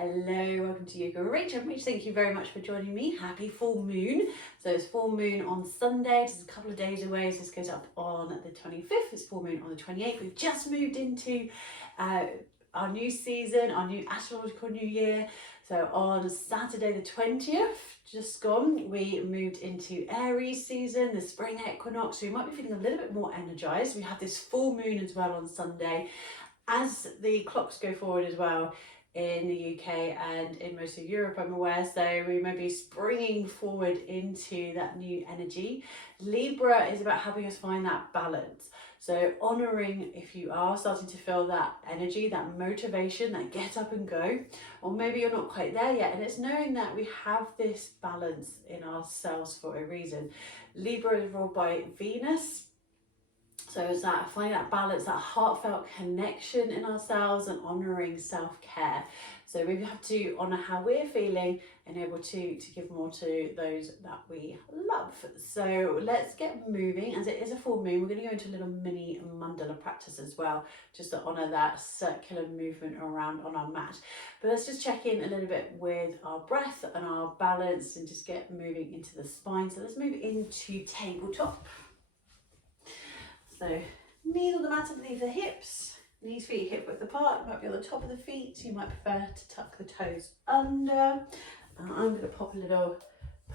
Hello, welcome to Yoga with Rach. I'm Rach. Thank you very much for joining me. Happy full moon. So it's full moon on Sunday. It's a couple of days away. So this goes up on the 25th. It's full moon on the 28th. We've just moved into our new season, our new astrological new year. So on Saturday the 20th, just gone, we moved into Aries season, the spring equinox. So you might be feeling a little bit more energized. We have this full moon as well on Sunday. As the clocks go forward as well, in the UK and in most of Europe, I'm aware, so we may be springing forward into that new energy. Libra is about helping us find that balance. So honouring if you are starting to feel that energy, that motivation, that get up and go, or maybe you're not quite there yet, and it's knowing that we have this balance in ourselves for a reason. Libra is ruled by Venus. So it's that finding that balance, that heartfelt connection in ourselves and honouring self-care. So we have to honour how we're feeling and able to give more to those that we love. So let's get moving. As it is a full moon, we're going to go into a little mini mandala practice as well, just to honour that circular movement around on our mat. But let's just check in a little bit with our breath and our balance and just get moving into the spine. So let's move into tabletop. So knees on the mat underneath the hips, knees, feet hip width apart. Might be on the top of the feet, so you might prefer to tuck the toes under. I'm going to pop a little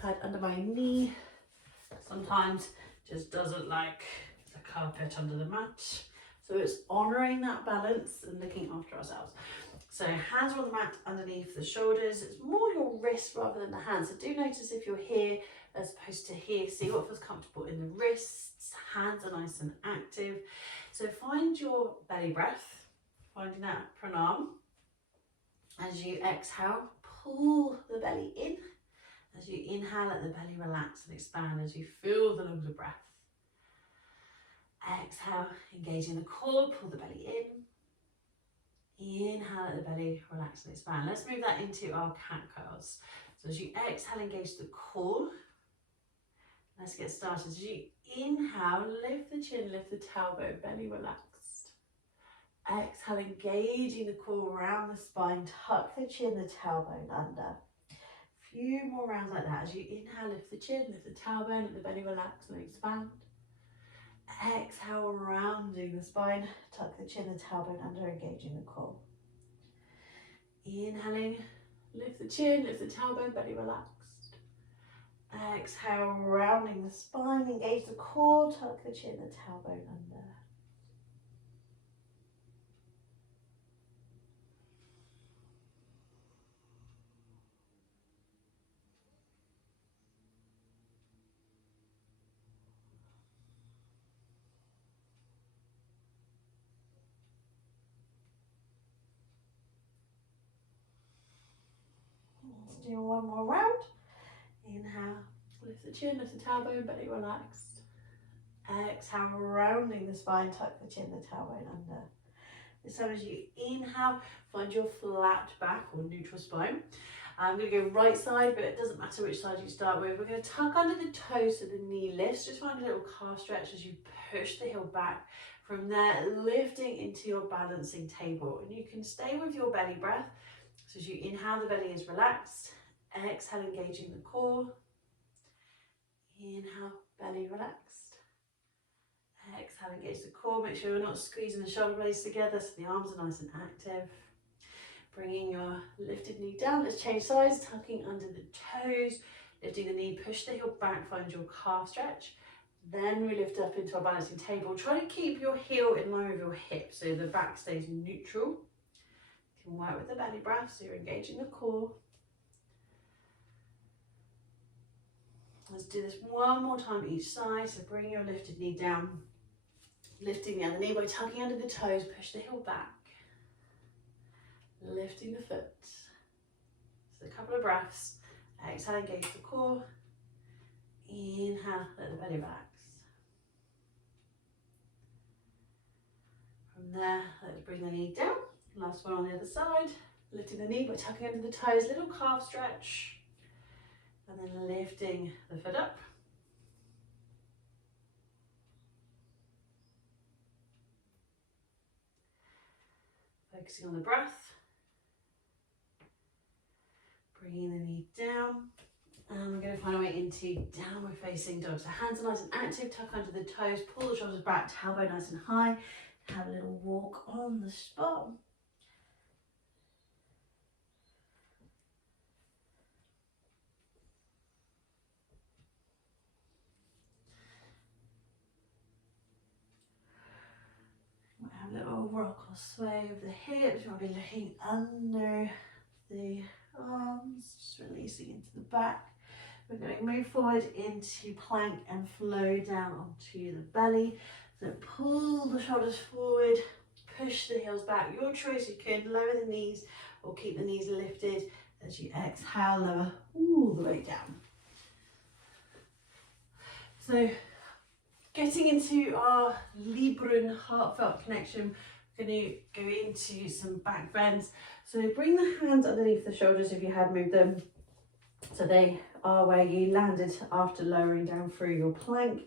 pad under my knee. Sometimes just doesn't like the carpet under the mat. So it's honouring that balance and looking after ourselves. So hands are on the mat underneath the shoulders. It's more your wrists rather than the hands. So do notice if you're here as opposed to here. See what feels comfortable in the wrists. Hands are nice and active. So find your belly breath, finding that pranam. As you exhale, pull the belly in. As you inhale, let the belly relax and expand as you feel the lungs of breath. Exhale, engaging the core, pull the belly in. Inhale, let the belly relax and expand. Let's move that into our cat cows. So as you exhale, engage the core. Let's get started. As you inhale, lift the chin, lift the tailbone, belly relaxed. Exhale, engaging the core around the spine, tuck the chin, the tailbone under. Few more rounds like that. As you inhale, lift the chin, lift the tailbone, let the belly relax and expand. Exhale, rounding the spine, tuck the chin, the tailbone under, engaging the core. Inhaling, lift the chin, lift the tailbone, belly relaxed. Exhale, rounding the spine, engage the core, tuck the chin, the tailbone under. Let's do one more round. Inhale, lift the chin, lift the tailbone, belly relaxed. Exhale, rounding the spine, tuck the chin, the tailbone under. This time as you inhale, find your flat back or neutral spine. I'm going to go right side, but it doesn't matter which side you start with. We're going to tuck under the toes so the knee lifts. Just find a little calf stretch as you push the heel back. From there, lifting into your balancing table. And you can stay with your belly breath. So as you inhale, the belly is relaxed. Exhale, engaging the core. Inhale, belly relaxed. Exhale, engage the core. Make sure you're not squeezing the shoulder blades together so the arms are nice and active. Bringing your lifted knee down. Let's change sides, tucking under the toes, lifting the knee, push the heel back, find your calf stretch. Then we lift up into our balancing table. Try to keep your heel in line with your hip so the back stays neutral. You can work with the belly breath so you're engaging the core. Let's do this one more time each side. So bring your lifted knee down, lifting the other knee by tucking under the toes, push the heel back. Lifting the foot. So a couple of breaths. Exhale, engage the core. Inhale, let the belly relax. From there, let's bring the knee down. Last one on the other side. Lifting the knee by tucking under the toes, little calf stretch. And then lifting the foot up. Focusing on the breath. Bringing the knee down. And we're going to find our way into downward facing dog. So hands are nice and active, tuck under the toes, pull the shoulders back, tailbone nice and high. Have a little walk on the spot. Have a little rock or sway of the hips. We'll be looking under the arms, just releasing into the back. We're going to move forward into plank and flow down onto the belly. So pull the shoulders forward, push the heels back. Your choice, you can lower the knees or keep the knees lifted as you exhale, lower all the way down. So getting into our Libran heartfelt connection, we're going to go into some back bends. So bring the hands underneath the shoulders if you had moved them. So they are where you landed after lowering down through your plank.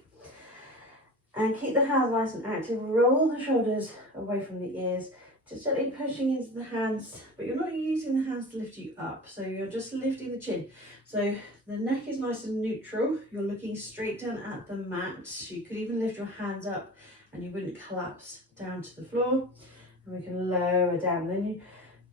And keep the hands nice and active. Roll the shoulders away from the ears. Just gently pushing into the hands, but you're not using the hands to lift you up. So you're just lifting the chin. So the neck is nice and neutral. You're looking straight down at the mat. You could even lift your hands up and you wouldn't collapse down to the floor. And we can lower down. Then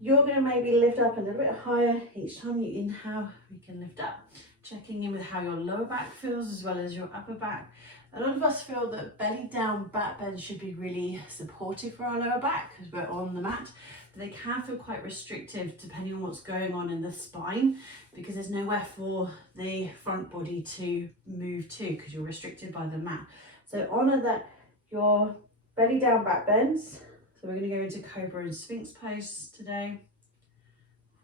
you're going to maybe lift up a little bit higher. Each time you inhale, we can lift up. Checking in with how your lower back feels as well as your upper back. A lot of us feel that belly down back bends should be really supportive for our lower back because we're on the mat, but they can feel quite restrictive depending on what's going on in the spine because there's nowhere for the front body to move to because you're restricted by the mat. So honour that your belly down back bends. So we're going to go into Cobra and Sphinx pose today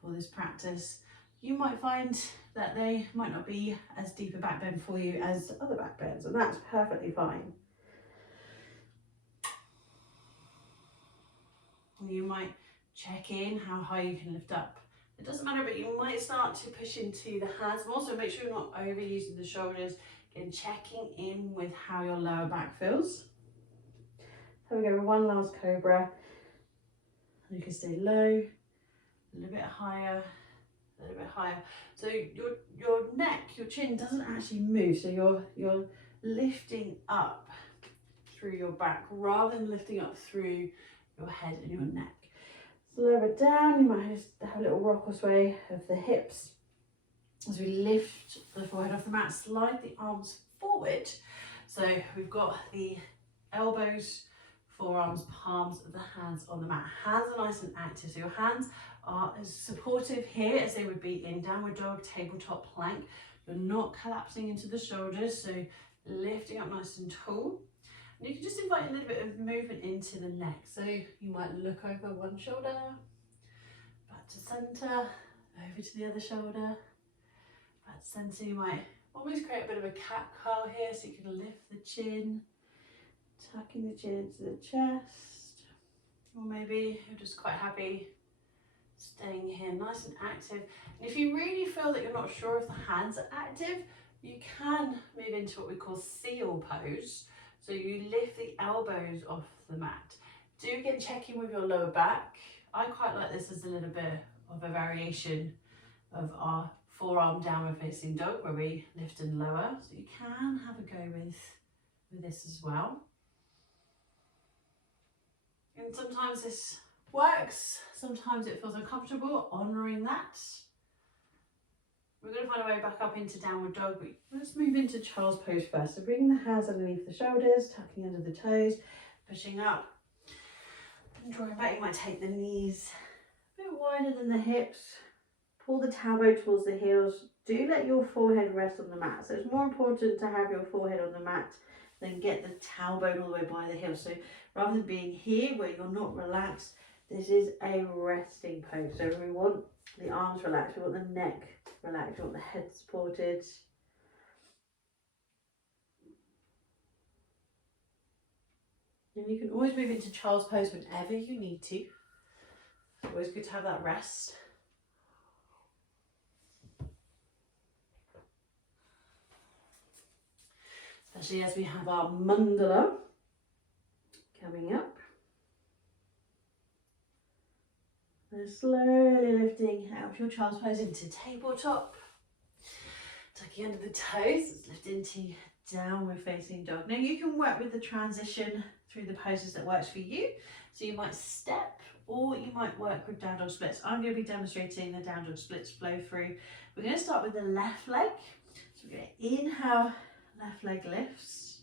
for this practice. You might find that they might not be as deep a back bend for you as other back bends, and that's perfectly fine. You might check in how high you can lift up. It doesn't matter, but you might start to push into the hands. And also make sure you're not overusing the shoulders. Again, checking in with how your lower back feels. So we go one last Cobra. You can stay low, a little bit higher, a little bit higher. So your neck, your chin doesn't actually move. So you're lifting up through your back rather than lifting up through your head and your neck. So lower it down. You might just have a little rock or sway of the hips as we lift the forehead off the mat. Slide the arms forward. So we've got the elbows, forearms, palms of the hands on the mat. Hands are nice and active. So your hands are as supportive here as they would be in downward dog, tabletop plank. You're not collapsing into the shoulders, so lifting up nice and tall. And you can just invite a little bit of movement into the neck. So you might look over one shoulder, back to center, over to the other shoulder, back to center. You might almost create a bit of a cat cow here, so you can lift the chin, tucking the chin into the chest. Or maybe you're just quite happy staying here nice and active. And if you really feel that you're not sure if the hands are active, you can move into what we call seal pose. So you lift the elbows off the mat. Do again check in with your lower back. I quite like this as a little bit of a variation of our forearm downward facing dog where we lift and lower. So you can have a go with this as well. And sometimes this works, sometimes it feels uncomfortable, honouring that. We're going to find our way back up into downward dog, but let's move into child's pose first. So bringing the hands underneath the shoulders, tucking under the toes, pushing up and drawing back. You might take the knees a bit wider than the hips, pull the tailbone towards the heels. Do let your forehead rest on the mat. So it's more important to have your forehead on the mat than get the tailbone all the way by the heel. So rather than being here where you're not relaxed, this is a resting pose. So we want the arms relaxed, we want the neck relaxed, we want the head supported. And you can always move into child's pose whenever you need to. It's always good to have that rest. Especially as we have our mandala coming up. And slowly lifting out of your child's pose into tabletop. Tucking under the toes, lift into downward facing dog. Now you can work with the transition through the poses that works for you. So you might step or you might work with down dog splits. I'm going to be demonstrating the down dog splits flow through. We're going to start with the left leg. So we're going to inhale, left leg lifts,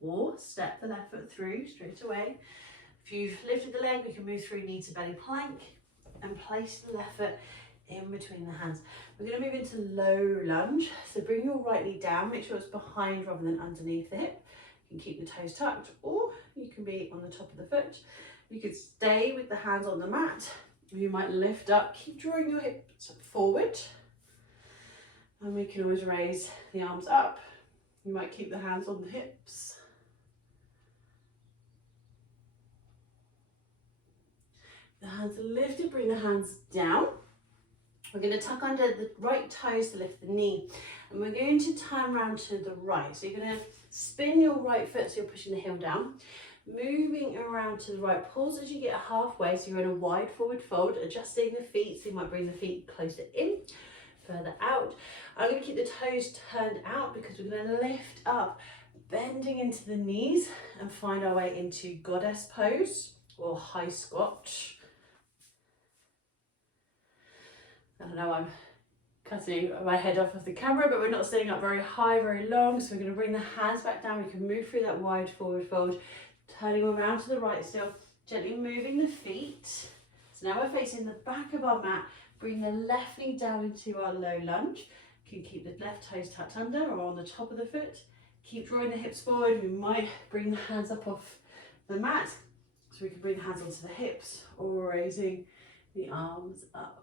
or step the left foot through straight away. If you've lifted the leg, we can move through knee to belly plank and place the left foot in between the hands. We're going to move into low lunge. So bring your right knee down, make sure it's behind rather than underneath the hip. You can keep the toes tucked, or you can be on the top of the foot. You could stay with the hands on the mat, or you might lift up, keep drawing your hips forward. And we can always raise the arms up. You might keep the hands on the hips. The hands are lifted, bring the hands down. We're going to tuck under the right toes to lift the knee. And we're going to turn around to the right. So you're going to spin your right foot so you're pushing the heel down. Moving around to the right. Pause as you get halfway so you're in a wide forward fold. Adjusting the feet so you might bring the feet closer in, further out. I'm going to keep the toes turned out because we're going to lift up, bending into the knees and find our way into goddess pose or high squat. I don't know, I'm cutting my head off of the camera, but we're not sitting up very high, very long. So we're going to bring the hands back down. We can move through that wide forward fold, turning around to the right still, gently moving the feet. So now we're facing the back of our mat. Bring the left knee down into our low lunge. You can keep the left toes tucked under or on the top of the foot. Keep drawing the hips forward. We might bring the hands up off the mat. So we can bring the hands onto the hips or raising the arms up.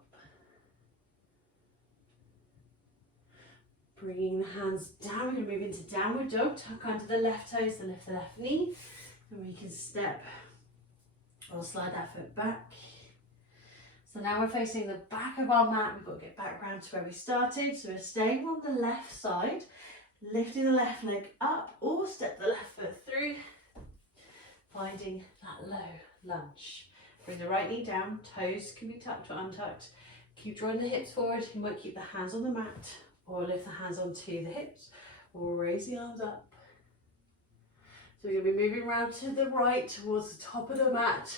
Bringing the hands down, we're going to move into downward dog, tuck under the left toes to lift the left knee, and we can step or slide that foot back. So now we're facing the back of our mat, we've got to get back round to where we started, so we're staying on the left side, lifting the left leg up, or step the left foot through, finding that low lunge. Bring the right knee down, toes can be tucked or untucked, keep drawing the hips forward, you might keep the hands on the mat, or lift the hands onto the hips, or raise the arms up. So we're going to be moving around to the right towards the top of the mat,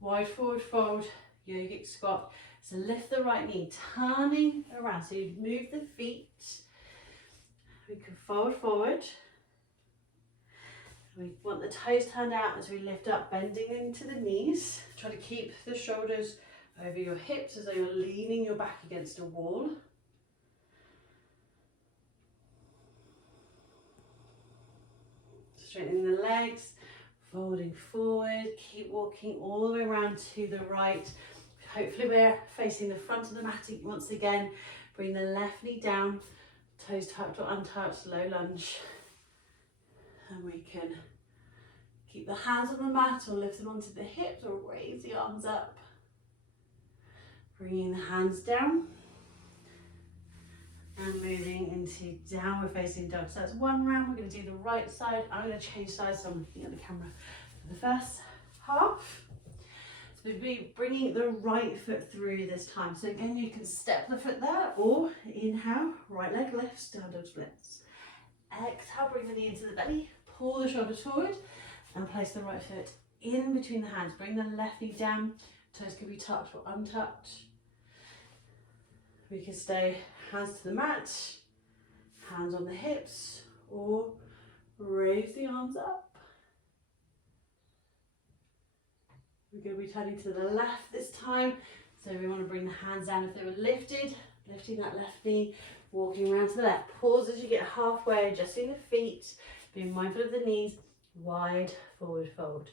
wide forward fold, yogic squat. So lift the right knee, turning around. So you move the feet. We can fold forward. We want the toes turned out as we lift up, bending into the knees. Try to keep the shoulders over your hips as though you're leaning your back against a wall. Straightening the legs, folding forward, keep walking all the way around to the right. Hopefully we're facing the front of the mat once again. Bring the left knee down, toes tucked or untouched, low lunge. And we can keep the hands on the mat or lift them onto the hips or raise the arms up. Bringing the hands down. And moving into downward facing dog. So that's one round. We're going to do the right side. I'm going to change sides, so I'm looking at the camera for the first half. So we'll be bringing the right foot through this time. So again, you can step the foot there, or inhale, right leg lifts, down dog splits. Exhale, bring the knee into the belly, pull the shoulders forward, and place the right foot in between the hands. Bring the left knee down, toes can be tucked or untucked. We can stay hands to the mat, hands on the hips, or raise the arms up. We're going to be turning to the left this time. So we want to bring the hands down if they were lifted, lifting that left knee, walking around to the left. Pause as you get halfway, adjusting the feet, being mindful of the knees, wide forward fold.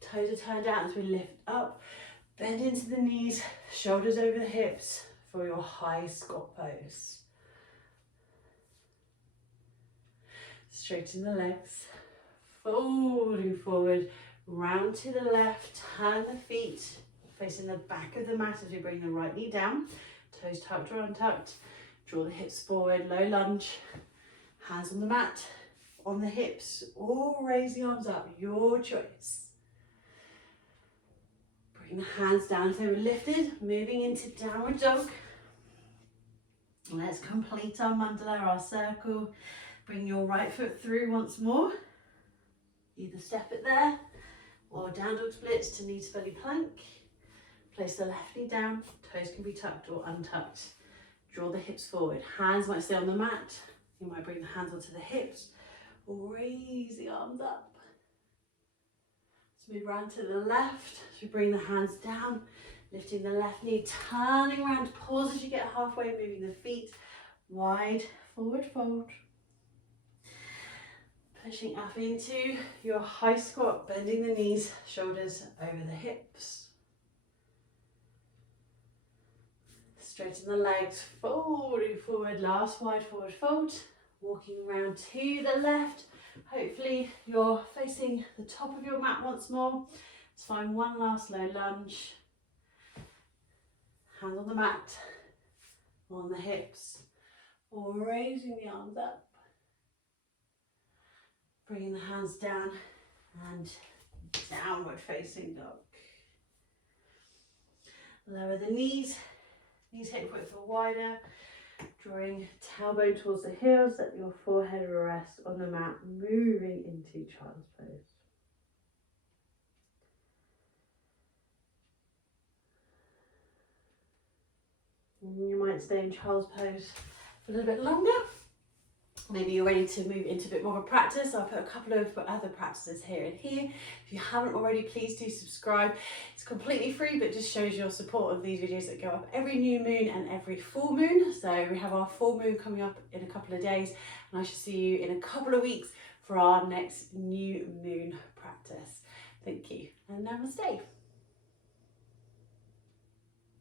Toes are turned out as we lift up, bend into the knees, shoulders over the hips, for your high squat pose. Straighten the legs, folding forward, round to the left, turn the feet, facing the back of the mat as we bring the right knee down, toes tucked or untucked, draw the hips forward, low lunge, hands on the mat, on the hips, or raise the arms up, your choice. Bring the hands down so we're lifted, moving into downward dog. Let's complete our mandala, our circle. Bring your right foot through once more. Either step it there or down dog splits to knee to belly plank. Place the left knee down, toes can be tucked or untucked. Draw the hips forward, hands might stay on the mat. You might bring the hands onto the hips or raise the arms up. Let's move around to the left. So we bring the hands down, lifting the left knee, turning around, pause as you get halfway, moving the feet wide, forward fold. Pushing up into your high squat, bending the knees, shoulders over the hips. Straighten the legs, folding forward, last wide forward fold. Walking around to the left. Hopefully you're facing the top of your mat once more. Let's find one last low lunge. Hands on the mat, on the hips, or raising the arms up. Bringing the hands down and downward facing dog. Lower the knees, knees hip width or wider. Drawing tailbone towards the heels, let your forehead rest on the mat, moving into child's pose. And you might stay in child's pose for a little bit longer. Maybe you're ready to move into a bit more of a practice. I'll put a couple of other practices here and here. If you haven't already, please do subscribe. It's completely free, but just shows your support of these videos that go up every new moon and every full moon. So we have our full moon coming up in a couple of days, and I shall see you in a couple of weeks for our next new moon practice. Thank you and namaste.